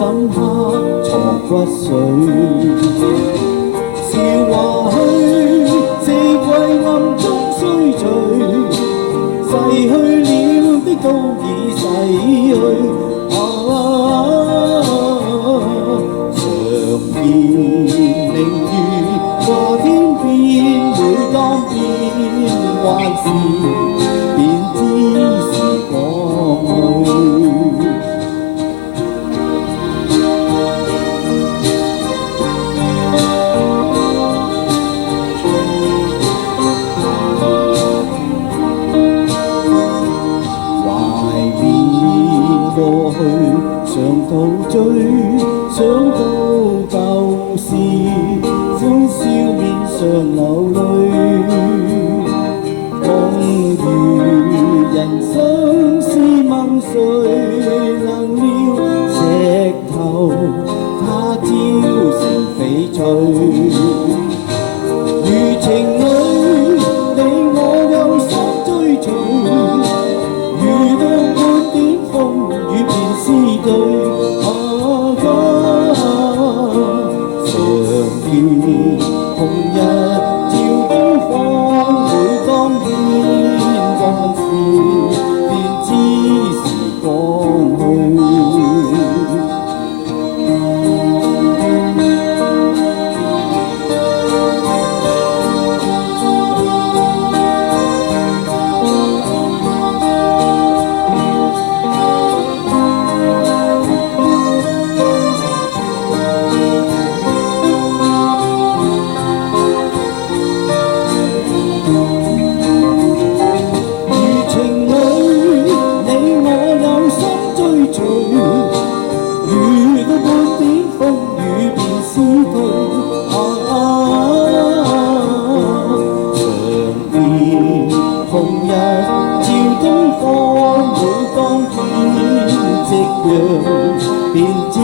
深刻藏骨髓。笑話去，四季暗中衰聚，逝去了的都已逝去。常見明月話天邊，每當變幻時，便知時光去。過去常陶醉，想到舊事，歡笑面上流淚。夢如人生是問誰能料，石頭他朝成翡翠。如情侶，你我有心追隨，遇到半點風雨便撕對。常見紅日照東方，每當變幻時，便知時光去。紅日照東方，每當見夕陽，便知